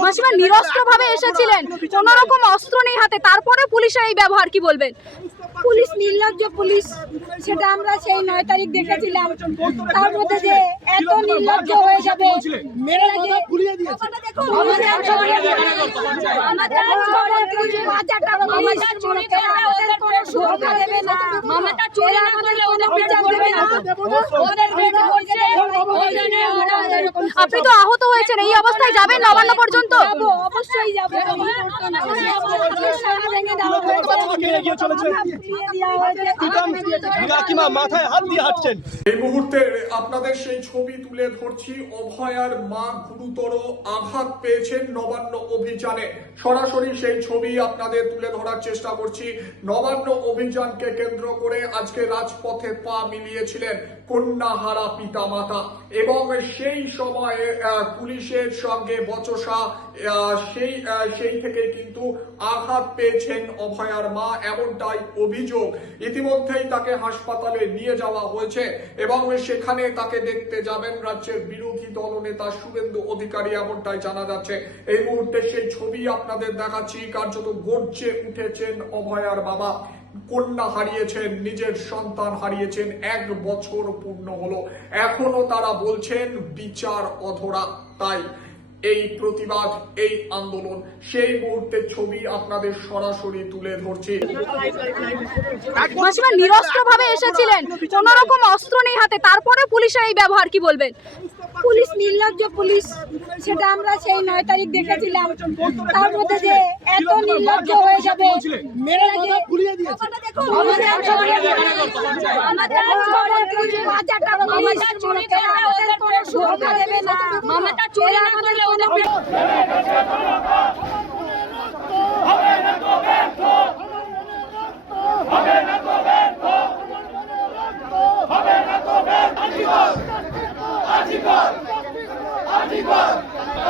মাসিমা নিরস্ত্র ভাবে এসেছিলেন। কোন রকম অস্ত্র নেই হাতে তারপরে পুলিশের এই ব্যবহার কি বলবেন? পুলিশ নির্লজ্জ পুলিশ সেটা আমরা সেই নয় তারিখ দেখেছিলাম। তার মধ্যে যে এত নির্লজ্জ হয়ে যাবে আমাদের আপনি তো আহত হয়েছেন এই অবস্থায় যাবেন নবান্ন পর্যন্ত? অবশ্যই যাব। মাথায় হাত দিয়ে হাঁটছেন। এই মুহূর্তে আপনাদের সেই ছবি তুলে ধরছি। অভয়ার মা গুরুতর আঘাত পেয়েছেন নবান্ন অভিযানে। সরাসরি সেই ছবি আপনাদের তুলে ধরার চেষ্টা করছি। নবান্ন অভিযানকে কেন্দ্র করে আজকে রাজপথে পা মিলিয়েছিলেন কন্যাহারা পিতামাতা। এবং সেই সময়ে আহ, পুলিশের সঙ্গে বচসা আহ, সেই আহ, সেই থেকে কিন্তু আঘাত পেয়েছেন অভয়ার মা এমনটাই অভিযোগ ইতিমধ্যেই তাকে হাসপাতালে নিয়ে যাওয়া হয়েছে এবং সেখানে তাকে দেখতে যাবেন রাজ্যের বিরোধী দলনেতা শুভেন্দু অধিকারী এমনটাই জানা যাচ্ছে। এই মুহূর্তে সেই ছবি আপনাদের দেখাচ্ছি, কার্যত গর্জে উঠেছেন অভয়ার বাবা। কন্যা হারিয়েছেন, নিজের সন্তান হারিয়েছেন, এক বছর পূর্ণ হলো। এখনও তারা বলছেন, বিচার অধরা। তাই এই প্রতিবাদ এই আন্দোলন সেই মুহূর্তের ছবি আপনাদের সরাসরি তুলে ধরছি। মাসিমা নিরস্ত্র ভাবে এসেছিলেন। কোন রকম অস্ত্র নেই হাতে তারপরে পুলিশের এই ব্যবহার কি বলবেন? পুলিশ নির্লজ্জ পুলিশ সেটা আমরা সেই নয় তারিখ দেখেছিলাম। তার মধ্যে যে এত নির্লজ্জ হয়ে যাবে মেরে মাথা ফুলিয়ে দিয়েছে। আমাদের দেবে না। চুরি এরা না আমাদের করলে কোনো ওদের